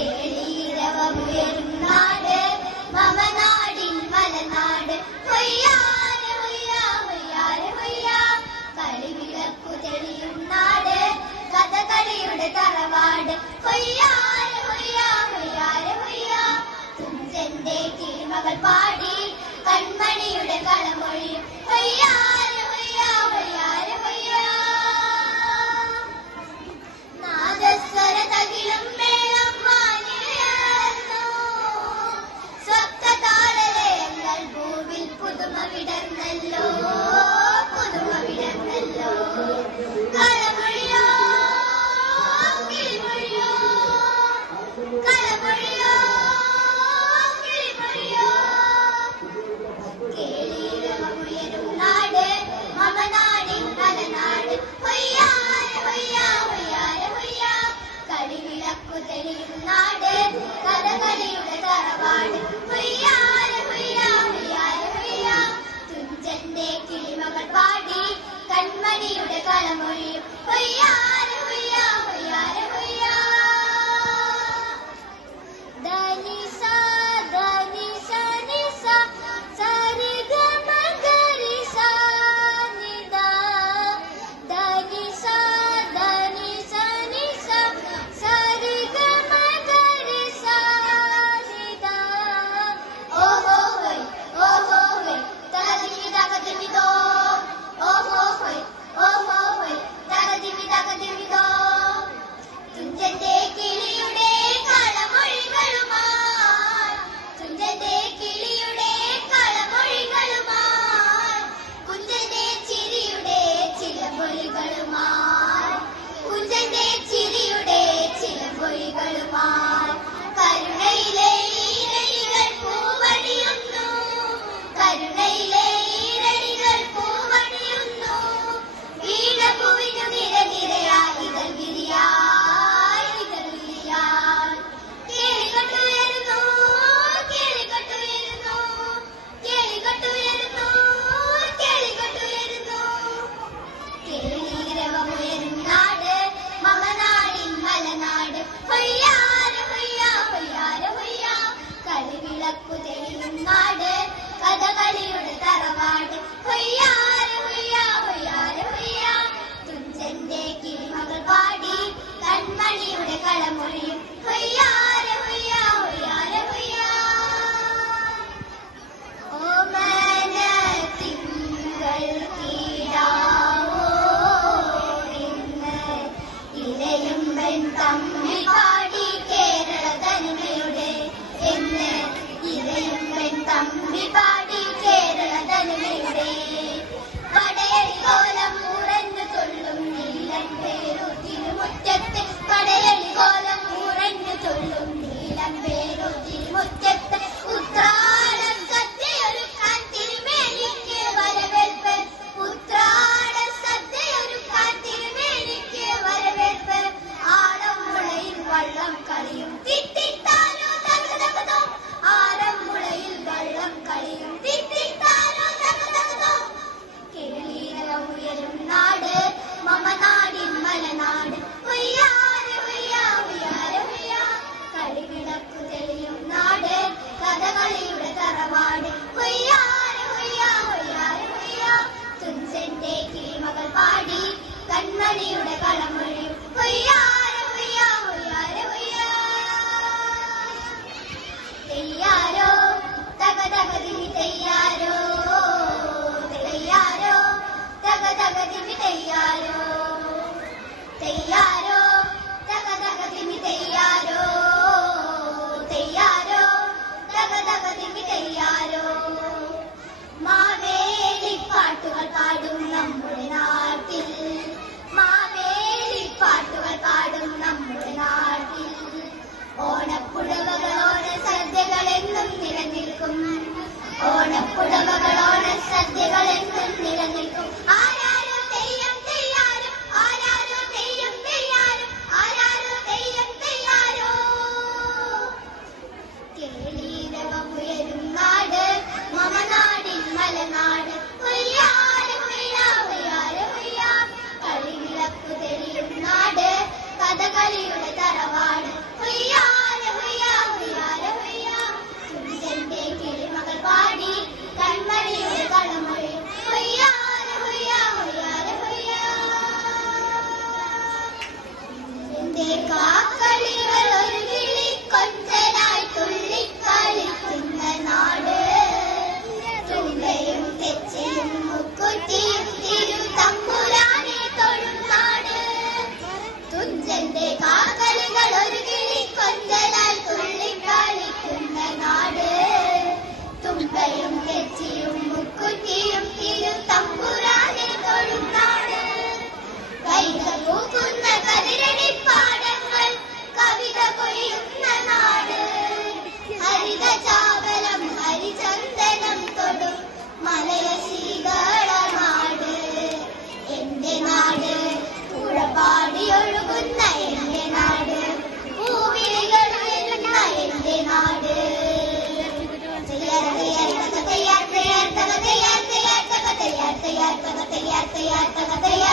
കേളീരവമുയരും നാട് മമനാടിൻ മലനാട് ഹൊയ്യാരെ ഹൊയ്യാ ഹൊയ്യാരെ ഹൊയ്യാ കളിവിളക്കു തെളിയും നാട് കഥകളിയുടെ തറവാട് ഹൊയ്യാരെ ഹൊയ്യാ ഹൊയ്യാരെ ഹൊയ്യാ തുഞ്ചന്റെ കിളിമകൾ പാടി കൺമണിയുടെ കളമൊഴിയും ഹൊയ്യാരെ ഹൊയ്യാ ഹൊയ്യാരെ ഹൊയ്യാ നാദസ്വര തകിലും മേളം മാനിലുയർന്നു സപ്തതാളലയങ്ങൾ ഭൂവിൽ പുതുമ വിടർന്നല്ലോ പുതുമ വിടർന്നല്ലോ കളമൊഴിയോ കിളിമൊഴിയോ കളമൊഴിയോ കിളിമൊഴിയോ കേളീരവമുയരും നാട് മമനാടിൻ മലനാട് ഹൊയ്യാരെ ഹൊയ്യാ ഹൊയ്യാരെ ഹൊയ്യാ കളിവിളക്കു തെളിയും നാട് കഥകളിയുടെ തറവാട് ഹൊയ്യാരെ ഹൊയ്യാ ഹൊയ്യാരെ ഹൊയ്യാ തുഞ്ചന്റെ കിളിമകൾ പാടി കൺമണിയുടെ കളമൊഴിയും ഹൊയ്യാരെ ഹൊയ്യാ ഹൊയ്യാരെ ഹൊയ്യാ ദനിസ ദനിസ നിസ സരിഗമ ഗരിസ നിദ ദനിസ ദനിസ നിസ സരിഗമ ഗരിസ നിദ ഓഹോ ഹോയ് തകദിമി തകദിമിദോ ഓഹോ ഹോയ് തകദിമി തകദിമിദോ തുഞ്ചന്റെ കിളിയുടെ കളമൊഴികളുമായി തുഞ്ചന്റെ കിളിയുടെ കളമൊഴികളുമായി കുഞ്ചന്റെ ചിരിയുടെ ചിലമ്പൊലികളുമായി കുഞ്ചന്റെ ചിരിയുടെ ചിലമ്പൊലികളുമായി കരുണയിലെ ഈരടികൾ പൂവണിയുന്നു കരുണയിലെ ഈരടികൾ പൂവണിയുന്നു വീണപൂവിനു നിരനിരയായി ഇതൾ വിരിയായി ഇതൾ വിരിയായി കേളികൊട്ടുയരുന്നു കേളികൊട്ടുയരുന്നു കേളികൊട്ടുയരുന്നു കേളികൊട്ടുയരുന്നു കേളീരവമുയരും നാട് മമനാടിൻ മലനാട് ഹൊയ്യാരെ ഹൊയ്യാ ഹൊയ്യാരെ ഹൊയ്യാ കളിവിളക്കു തെളിയും നാട് കഥകളിയുടെ തറവാട് ഹൊയ്യാരെ ഹൊയ്യാ ഹൊയ്യാരെ ഹൊയ്യാ തുഞ്ചന്റെ കിളിമകൾ പാടി കൺമണിയുടെ കളമൊഴിയും ഹൊയ്യാരെ ഹൊയ്യാ ഹൊയ്യാരെ ഹൊയ്യാ ഓമനത്തിങ്കൾ കീടാവോ ഇന്ന് ഇലയും വെൺ തമ്മിൽ പാടി കേരള തനിമയുടെ എന്ന് ഇലയും വെൺ തമ്മിൽ പാടി കേരള തനിമയുടെ പടയണികോലം ഉറഞ്ഞു തുള്ളും നീലൻ പേരൂറ്റിനു മുറ്റത്ത് പടയണികോലം ഉറഞ്ഞു തുള്ളും നീലൻ പേരൂറ്റിനു മുറ്റത്ത് ഉത്രാട സദ്യയൊരുക്കാൻ തിരുമേനിക്ക് വരവേൽപ്പ് ഉത്രാട സദ്യയൊരുക്കാൻ തിരുമേനിക്ക് വരവേൽപ്പ് ആലമ്പുഴയിൽ വള്ളം കളിയും തിത്തിത്താനോ തകതകതോ ആലമ്പുഴയിൽ വള്ളം കളിയും തിത്തിത്താനോ തകതകതോ കേളീരവമുയരും നാട് മമനാടിൻ മലനാട് ഹൊയ്യാരെ ഹൊയ്യാ തകതയാ